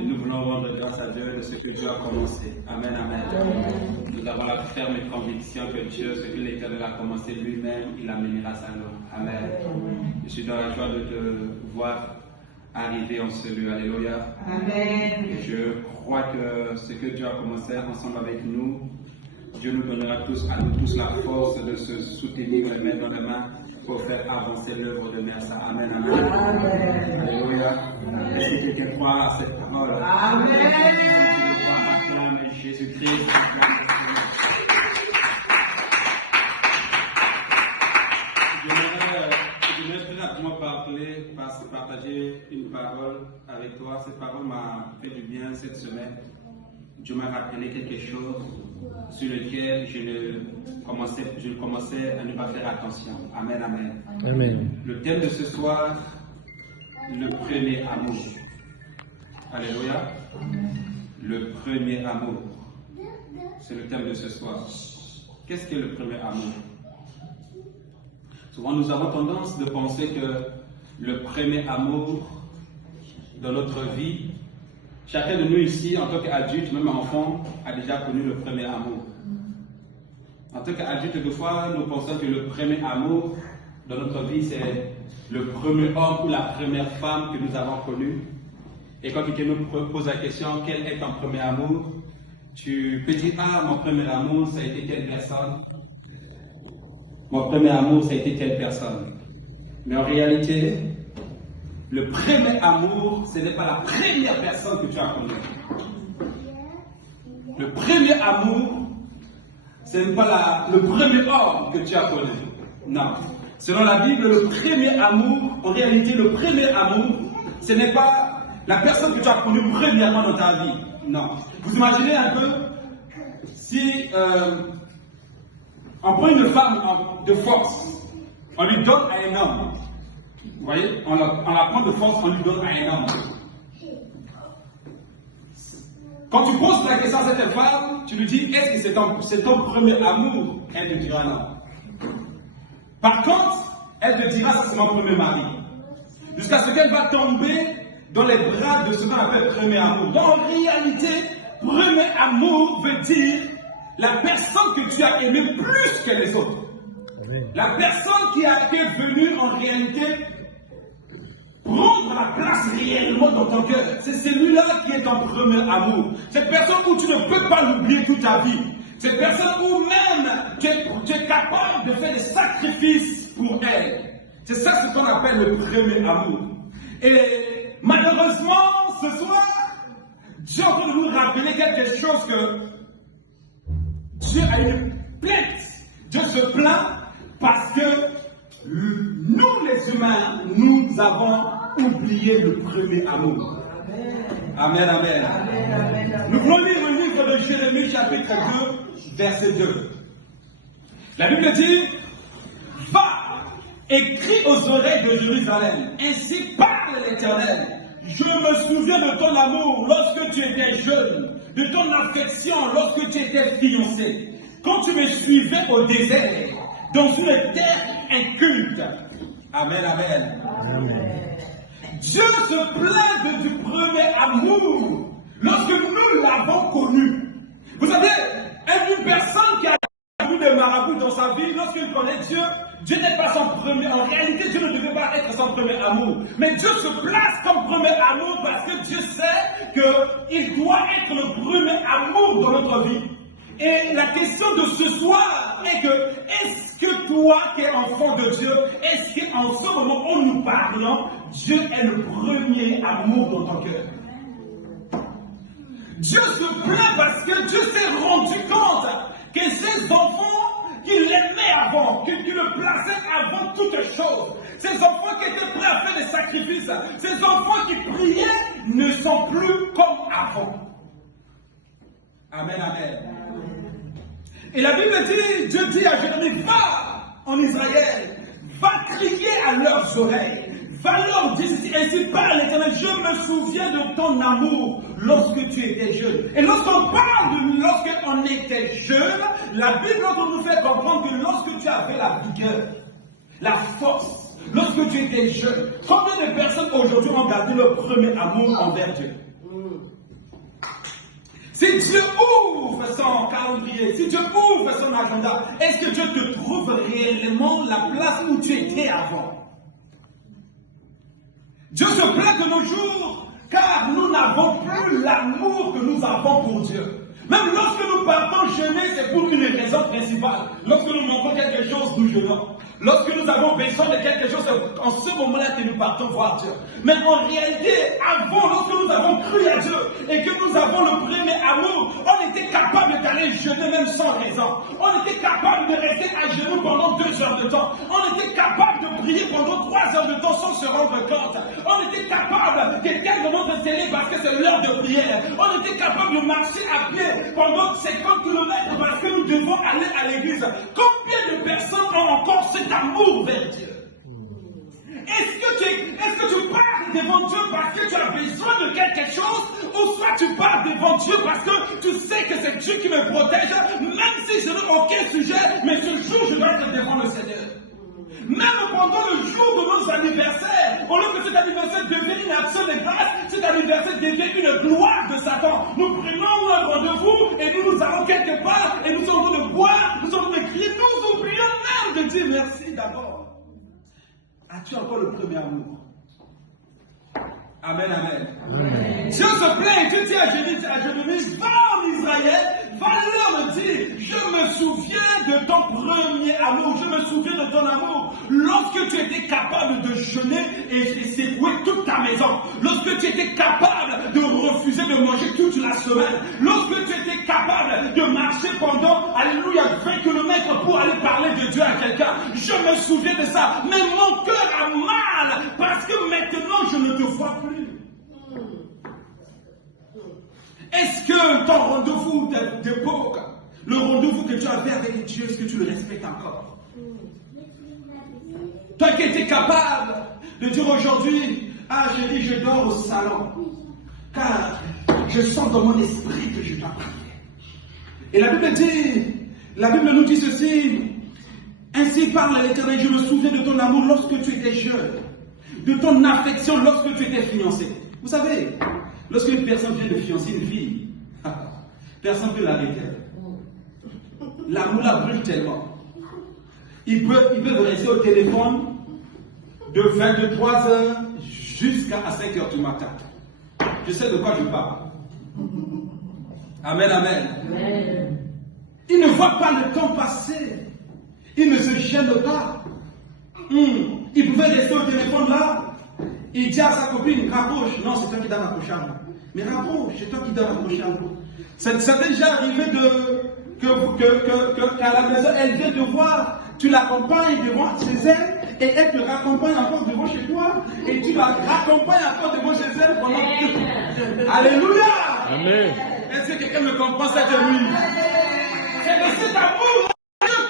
Et nous voulons rendre grâce à Dieu de ce que Dieu a commencé. Amen, amen. Nous avons la ferme conviction que Dieu, ce que l'Éternel a commencé lui-même, il amènera sa nom. Amen. Je suis dans la joie de te voir arriver en ce lieu. Alléluia. Amen. Et je crois que ce que Dieu a commencé ensemble avec nous, Dieu nous donnera à nous tous la force de se soutenir les mains dans les mains pour faire avancer l'œuvre de Mersa. Amen, amen. Amen. Alléluia. Est-ce que quelqu'un croit à cette parole? Amen. Acclame Jésus-Christ. J'aimerais rapidement partager une parole avec toi. Cette parole m'a fait du bien cette semaine. Dieu m'a rappelé quelque chose sur lequel je commençais à ne pas faire attention. Amen, amen. Amen. Le thème de ce soir, le premier amour. Alléluia. Le premier amour. C'est le thème de ce soir. Qu'est-ce que le premier amour? Souvent, nous avons tendance de penser que le premier amour dans notre vie, chacun de nous ici, en tant qu'adulte, même enfant, a déjà connu le premier amour. En tant qu'adulte, des fois, nous pensons que le premier amour dans notre vie, c'est le premier homme ou la première femme que nous avons connue. Et quand quelqu'un nous pose la question, quel est ton premier amour? Tu peux dire, ah, mon premier amour, ça a été telle personne. Mon premier amour, ça a été telle personne. Mais en réalité, le premier amour, ce n'est pas la première personne que tu as connue. Le premier amour, ce n'est pas le premier homme que tu as connu. Non. Selon la Bible, le premier amour, en réalité, le premier amour, ce n'est pas la personne que tu as connue premièrement dans ta vie. Non. Vous imaginez un peu si on prend une femme de force, on lui donne à un homme. Vous voyez, on la prend de force, on lui donne à un homme. Quand tu poses la question à cette femme, tu lui dis, est-ce que c'est ton premier amour? Elle te dira non. Par contre, elle te dira, c'est mon premier mari. Jusqu'à ce qu'elle va tomber dans les bras de ce qu'on appelle premier amour. Donc en réalité, premier amour veut dire la personne que tu as aimée plus que les autres. La personne qui a été venue en réalité prendre la place réellement dans ton cœur. C'est celui-là qui est ton premier amour. Cette personne où tu ne peux pas l'oublier toute ta vie. Cette personne où même tu es capable de faire des sacrifices pour elle. C'est ça ce qu'on appelle le premier amour. Et malheureusement, ce soir, Dieu est en train de nous rappeler quelque chose que Dieu a une plainte. Dieu se plaint parce que nous les humains, nous avons oublié le premier amour. Amen, amen. Nous voulons lire le livre de Jérémie chapitre 2, verset 2. La Bible dit, va et crie aux oreilles de Jérusalem, ainsi parle l'Éternel. Je me souviens de ton amour lorsque tu étais jeune, de ton affection lorsque tu étais fiancé, quand tu me suivais au désert, dans une terre inculte. Amen, amen. Amen. Dieu se plaint du premier amour lorsque nous l'avons connu. Vous savez, une personne qui a vu des marabouts dans sa vie, lorsqu'il connaît Dieu, Dieu n'est pas son premier. En réalité, Dieu ne devait pas être son premier amour. Mais Dieu se place comme premier amour parce que Dieu sait qu'il doit être le premier amour dans notre vie. Et la question de ce soir est que, est-ce que toi qui es enfant de Dieu, est-ce qu'en ce moment où nous parlons, Dieu est le premier amour dans ton cœur? Dieu se plaint parce que Dieu s'est rendu compte que ses enfants, qu'il l'aimait avant, qu'il le plaçait avant toute chose, ces enfants qui étaient prêts à faire des sacrifices, ces enfants qui priaient ne sont plus comme avant. Amen, amen. Et la Bible dit, Dieu dit à Jérémie, va en Israël, va crier à leurs oreilles, va leur dire, ainsi parle l'Éternel, je me souviens de ton amour lorsque tu étais jeune. Et lorsqu'on parle de lorsqu'on était jeune, la Bible nous fait comprendre que lorsque tu avais la vigueur, la force, lorsque tu étais jeune, combien de personnes aujourd'hui ont gardé leur premier amour envers Dieu? Si Dieu ouvre son calendrier, si Dieu ouvre son agenda, est-ce que Dieu te trouve réellement la place où tu étais avant? Dieu se plaît de nos jours, car nous n'avons plus l'amour que nous avons pour Dieu. Même lorsque nous partons jeûner, c'est pour une raison principale. Lorsque nous manquons quelque chose, nous jeûnons. Lorsque nous avons besoin de quelque chose, c'est en ce moment-là que nous partons voir Dieu. Mais en réalité, avant, lorsque nous avons cru à Dieu et que nous avons le premier amour, on était capable d'aller jeûner même sans raison. On était capable de rester à genoux pendant 2 heures de temps. On était capable de prier pendant 3 heures de temps sans se rendre compte. On était capable, quelqu'un demande de télé parce que c'est l'heure de prière. On était capable de marcher à pied pendant 50 km parce que nous devons aller à l'église. Combien de personnes ont encore cet amour vers Dieu? Est-ce que tu parles devant Dieu parce que tu as besoin de quelque chose, ou soit tu parles devant Dieu parce que tu sais que c'est Dieu qui me protège, même si je n'ai aucun sujet, mais ce jour je dois être devant le Seigneur. Même pendant le jour de nos anniversaires, au lieu que cet anniversaire devienne une action de grâce, cet anniversaire devient une gloire de Satan. Nous prenons un rendez-vous et nous allons quelque part et nous sommes en train de boire, nous sommes en train de crier, nous oublions même de dire merci d'abord. As-tu encore le premier amour? Amen, amen. Amen. Dieu se plaît, Dieu dit à Jérémie, va en Israël, va leur dire, je me souviens de ton premier amour, je me souviens de ton amour, lorsque tu étais capable de jeûner et secouer toute ta maison, lorsque tu étais capable de refuser de manger toute la semaine, lorsque tu étais capable de marcher pendant, alléluia, 20 km pour aller parler de Dieu à quelqu'un, je me souviens de ça, mais mon cœur a mal, parce que maintenant je ne te vois plus. Est-ce que ton rendez-vous d'époque, le rendez-vous que tu avais avec Dieu, est-ce que tu le respectes encore? Toi qui étais capable de dire aujourd'hui, ah j'ai dit je dors au salon, car je sens dans mon esprit que je dois prier. Et la Bible nous dit ceci, ainsi parle l'Éternel, je me souviens de ton amour lorsque tu étais jeune, de ton affection lorsque tu étais fiancé. Vous savez, lorsque une personne vient de fiancer une fille, personne ne peut l'arrêter. L'amour la brûle tellement. Ils peuvent rester au téléphone de 23h jusqu'à 5h du matin. Je sais de quoi je parle. Amen, amen. Amen. Ils ne voient pas le temps passer. Ils ne se gênent pas. Ils pouvaient rester au téléphone là. Il dit à sa copine, rapproche. Non, c'est toi qui dois m'approcher. Mais rapproche, c'est toi qui dois m'approcher. Ça t'est déjà arrivé qu'à la maison, elle vient te voir, tu l'accompagnes devant chez elle, et elle te raccompagne encore devant chez toi, et tu la raccompagnes encore devant chez elle pendant que... Alléluia! Amen. Est-ce que quelqu'un me comprend cette nuit? C'est cet amour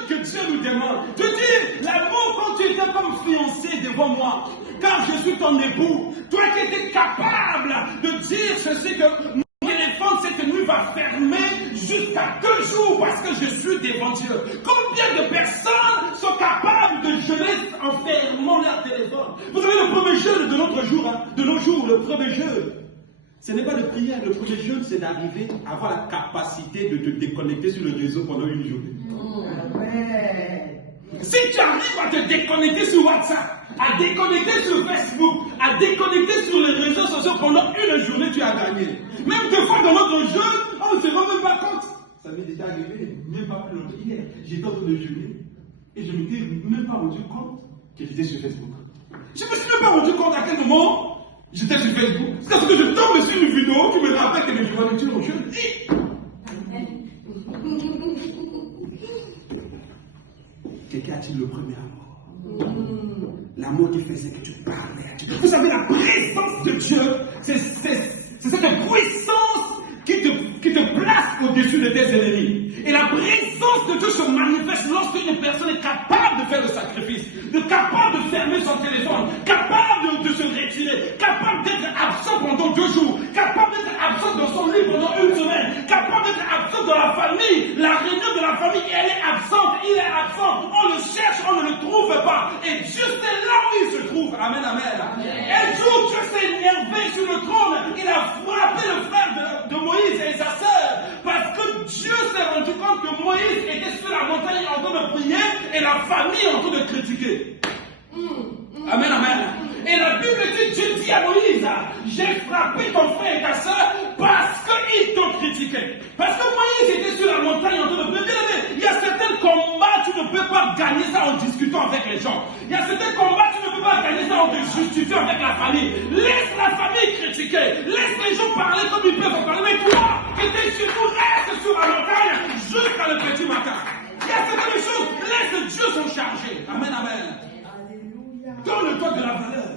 que Dieu nous demande. Je dis, l'amour quand tu étais comme fiancé devant moi, car je suis ton époux, toi qui étais capable de dire ceci que mon téléphone cette nuit va fermer jusqu'à 2 jours parce que je suis devant Dieu. Combien de personnes sont capables de jeûner en fermant leur téléphone? Vous savez, le premier jeûne de notre jour, de nos jours, le premier jeûne, ce n'est pas de prière, le premier jeûne, c'est d'arriver à avoir la capacité de te déconnecter sur le réseau pendant une journée. Si tu arrives à te déconnecter sur WhatsApp, à déconnecter sur Facebook, à déconnecter sur les réseaux sociaux pendant une journée, tu as gagné. Même 2 fois dans notre jeûne, on ne se rend même pas compte. Ça m'est déjà arrivé, même pas plus longtemps. Hier, j'étais en train de jeûner et je ne m'étais même pas rendu compte que j'étais sur Facebook. Je ne me suis même pas rendu compte à quel moment j'étais sur Facebook. C'est parce que je tombe sur une vidéo qui me rappelle que je dois me tuer au jeûne. Quelqu'un a-t-il le premier amour? L'amour qui faisait que tu parlais à Dieu. Vous savez, la présence de Dieu, c'est cette puissance qui te place au-dessus de tes ennemis. Et la présence de Dieu se manifeste lorsqu'une personne est capable de faire le sacrifice, capable de fermer son téléphone, capable de se retirer, capable d'être absent pendant 2 jours, capable d'être absent dans son lit pendant 1 semaine, capable d'être absent dans la famille, la réunion de la famille, elle est absente, il est absent, on le cherche, on ne le trouve pas. Et Dieu c'est là où il se trouve. Amen, amen. Un jour, Dieu s'est énervé sur le trône, il a frappé le frère de Moïse et sa sœur Moïse était sur la montagne en train de prier et la famille en train de critiquer. Amen, amen. Et la Bible dit, Dieu dit à Moïse, j'ai frappé ton frère et ta soeur parce qu'ils t'ont critiqué. Parce que Moïse était sur la montagne en train de prier. Il y a certains combats, tu ne peux pas gagner ça en discutant avec les gens. Il y a certains combats, tu ne peux pas gagner ça en te justifiant avec la famille. Laisse la famille critiquer. Laisse les gens parler comme ils peuvent parler. Mais toi, qui t'es sur nous, reste sur la montagne jusqu'à le petit matin. Il y a certaines choses, laisse Dieu s'en charger. Amen, amen. Donne-toi de la valeur.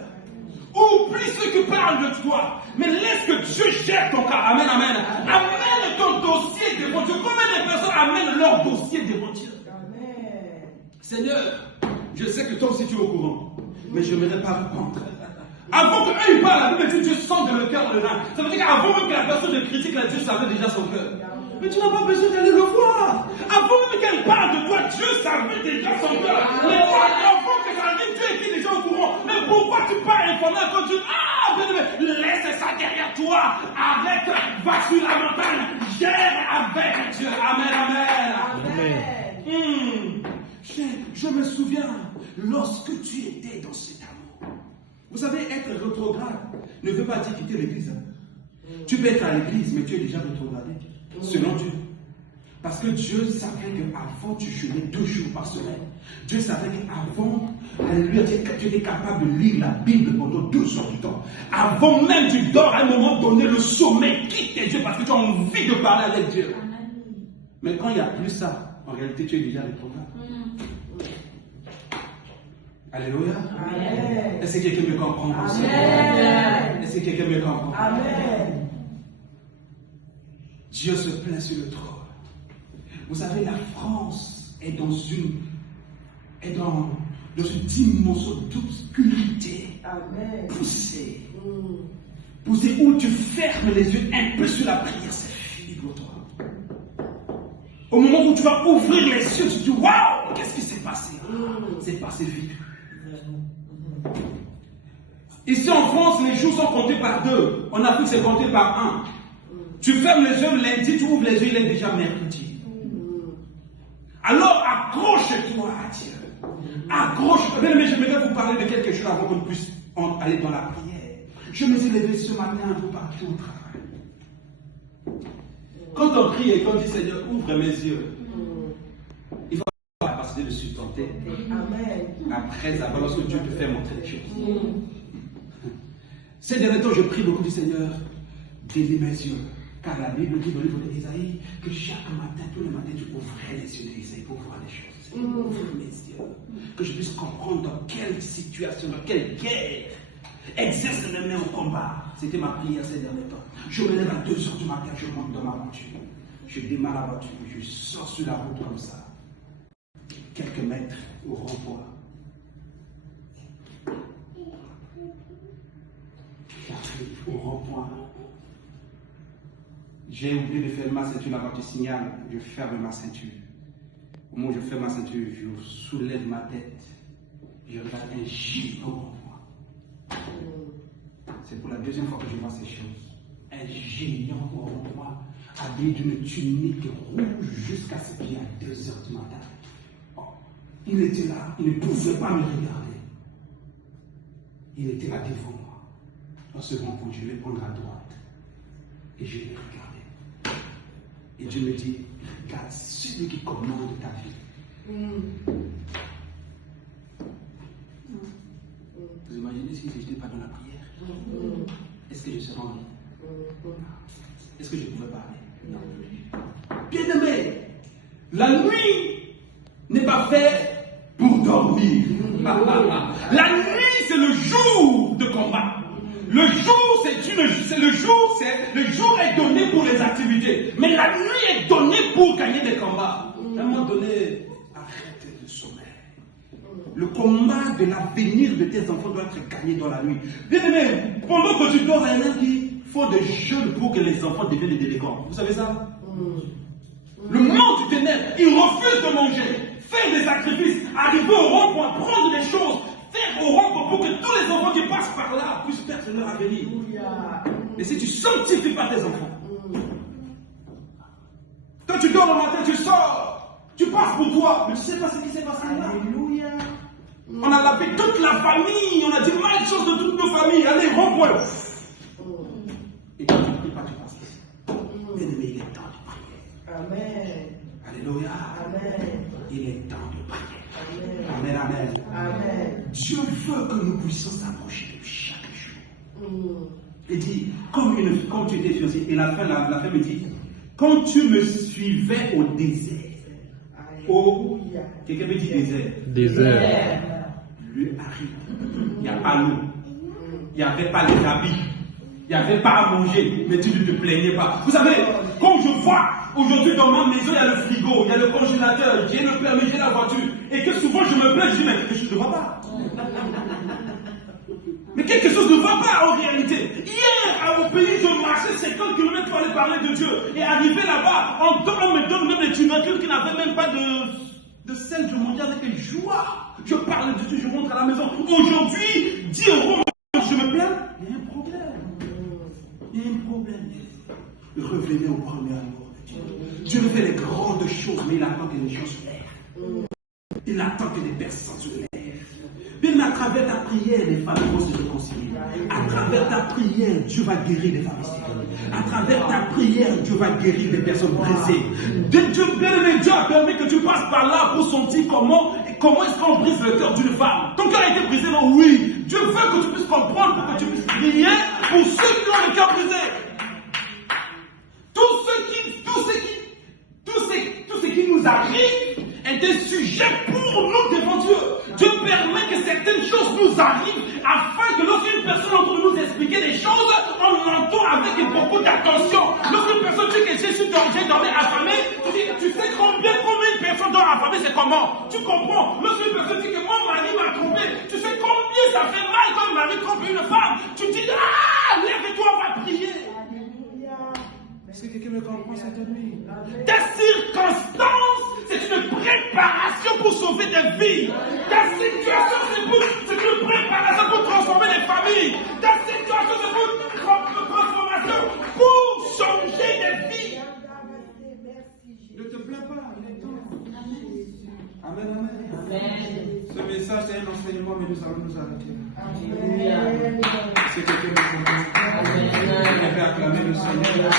Oublie ceux qui parlent de toi. Mais laisse que Dieu gère ton cas. Amen, amen. Amène ton dossier devant Dieu. Combien de personnes amènent leur dossier devant Dieu? Seigneur, je sais que toi aussi tu es au courant. Mais je ne m'aimerais pas répondre. Avant qu'eux ils parlent, la Bible dit Dieu sent dans le cœur le rein. Ça veut dire qu'avant même que la personne ne critique, Dieu savait déjà son cœur. Mais tu n'as pas besoin d'aller le voir. Avant même qu'elle parle de toi, Dieu savait déjà son cœur. Mais toi, avant que ça arrive, Dieu était déjà au courant. Mais pourquoi tu pars informer quand Dieu, laisse ça derrière toi. Arrête, va sur la montagne. Gère avec Dieu. Amen, amen. Je me souviens, lorsque tu étais dans cet amour. Vous savez, être rétrograde ne veut pas dire quitter l'église. Tu peux être à l'église, mais tu es déjà rétrogradé. Selon Dieu. Parce que Dieu savait qu'avant tu jeûnais 2 jours par semaine. Dieu savait qu'avant, alléluia, tu étais capable de lire la Bible pendant 2 heures du temps. Avant même tu dors, à un moment donné, le sommeil quitte tes yeux parce que tu as envie de parler avec Dieu. Mais quand il n'y a plus ça, en réalité tu es déjà rétrograde. Alléluia. Est-ce que quelqu'un me comprend? Est-ce que quelqu'un me comprend? Amen. Dieu se plaint sur le trône. Vous savez, la France est dans une dimension d'obscurité. Poussée. Poussée où tu fermes les yeux un peu sur la prière, c'est fini pour toi. Au moment où tu vas ouvrir les yeux, tu te dis waouh, qu'est-ce qui s'est passé? C'est passé vite. Ici en France, les jours sont comptés par 2. On a pu se compter par 1. Tu fermes les yeux lundi, tu ouvres les yeux, il est déjà mercredi. Alors accroche-toi à Dieu. Accroche-toi. Mais j'aimerais vous parler de quelque chose avant qu'on puisse aller dans la prière. Je me suis levé ce matin un peu partout au travail. Quand on prie et qu'on dit Seigneur, ouvre mes yeux, il faut avoir la capacité de sustenter. Après avoir, lorsque Dieu te fait montrer les choses. Ces derniers temps, je prie beaucoup du Seigneur, délie mes yeux. Car la Bible dit dans le livre d'Ésaïe que chaque matin, tous les matins, tu ouvrais les yeux d'Ésaïe pour voir les choses. Ouvre mes yeux. Que je puisse comprendre dans quelle situation, dans quelle guerre exerce les mains au combat. C'était ma prière ces derniers temps. Je me lève à 2 heures du matin, je monte dans ma voiture. Je démarre la voiture, je sors sur la route comme ça. Quelques mètres au rond-point. J'arrive au rond-point. J'ai oublié de fermer ma ceinture, la voiture signale, je ferme ma ceinture. Au moment où je ferme ma ceinture, je soulève ma tête. Je regarde un géant en moi. C'est pour la 2e fois que je vois ces choses. Un géant en moi, habillé d'une tunique rouge jusqu'à ce qu'il y a 2 heures du matin. Oh, il était là, il ne pouvait pas me regarder. Il était là devant moi. En ce moment, je vais prendre à droite et je vais regarder. Et Dieu me dit, regarde, celui qui commande ta vie. Vous imaginez si je n'étais pas dans la prière? Est-ce que je serais en vie? Est-ce que je pouvais parler? Non. Bien-aimé, la nuit n'est pas faite pour dormir. La nuit, c'est le jour de combat. Le jour, le jour est donné pour les activités. Mais la nuit est donnée pour gagner des combats. À un moment donné, arrête le sommeil. Le combat de l'avenir de tes enfants doit être gagné dans la nuit. Bien aimé, pendant que tu dors, il y en a qui font des jeûnes pour que les enfants deviennent des délinquants. Vous savez ça? Le monde du ténèbre, il refuse de manger, faire des sacrifices, arriver au rond-point, prendre des choses. Faire au rond pour que tous les enfants qui passent par là puissent perdre leur avenir. Et si tu sanctifies pas tes enfants, quand tu dors le matin, tu sors. Tu passes pour toi, mais tu sais pas ce qui s'est passé là. Alléluia. On a lavé toute la famille, on a dit mal chose de toutes nos familles. Allez, rends-moi. Et quand tu ne pries pas, tu passes. Bien-aimé, il est temps de prier. Amen. Alléluia. Amen. Il est temps de prier. Amen. Amen, amen. Amen. Dieu veut que nous puissions s'approcher de lui chaque jour. Il dit, comme tu étais fiancé, et la fin me dit, quand tu me suivais au désert, quelqu'un me dit désert. Désert. Lui arrive. Il n'y a pas l'eau. Il n'y avait pas les habits. Il n'y avait pas à manger. Mais tu ne te plaignais pas. Vous savez, quand je vois aujourd'hui dans ma maison, il y a le frigo, il y a le congélateur, j'ai le permis, j'ai la voiture. Et que souvent je me plains, je dis, mais quelque chose ne va pas. Mais quelque chose ne va pas en réalité. Hier, au pays, je marchais 50 km pour aller parler de Dieu. Et arrivé là-bas, on me donne même des tubercules qui n'avaient même pas de sel. Je mangeais avec joie. Je parle de Dieu, je rentre à la maison. Aujourd'hui, 10 euros, je me plains. Il y a un problème. Il y a un problème. Revenez au premier amour de Dieu. Dieu fait les grandes choses, mais il attend que les gens se lèvent. Il attend que les personnes se lèvent. Même à travers ta prière, les familles vont se réconcilier. À travers ta prière, Dieu va guérir les familles séparées. À travers ta prière, Dieu va guérir les personnes brisées. Dieu a permis que tu passes par là pour sentir comment est-ce qu'on brise le cœur d'une femme. Ton cœur a été brisé, non? Oui. Dieu veut que tu puisses comprendre pour que tu puisses prier pour ceux qui ont le cœur brisé. Tout ce qui nous arrive est un sujet pour nous devant Dieu. Dieu permet que certaines choses nous arrivent afin que lorsqu'une personne entre nous expliquer des choses, on l'entend avec beaucoup d'attention. Lorsqu'une personne dit que je suis dormi affamé, tu sais combien une personne dort affamée, c'est comment? Tu comprends? Lorsqu'une personne dit que mon mari m'a trompé, tu sais combien ça fait mal quand un mari trompe une femme? Tu dis, lève-toi, on va prier. Est-ce que quelqu'un me comprend cette nuit? Ta circonstance, c'est une préparation pour sauver des vies. Ta situation, c'est une préparation pour transformer les familles. Ta situation, c'est une transformation pour changer des vies. Ne te plains pas, il est temps. Amen, amen. Ce message, c'est un enseignement, mais nous allons nous arrêter. C'est quelqu'un me comprend. Je vais acclamer le Seigneur.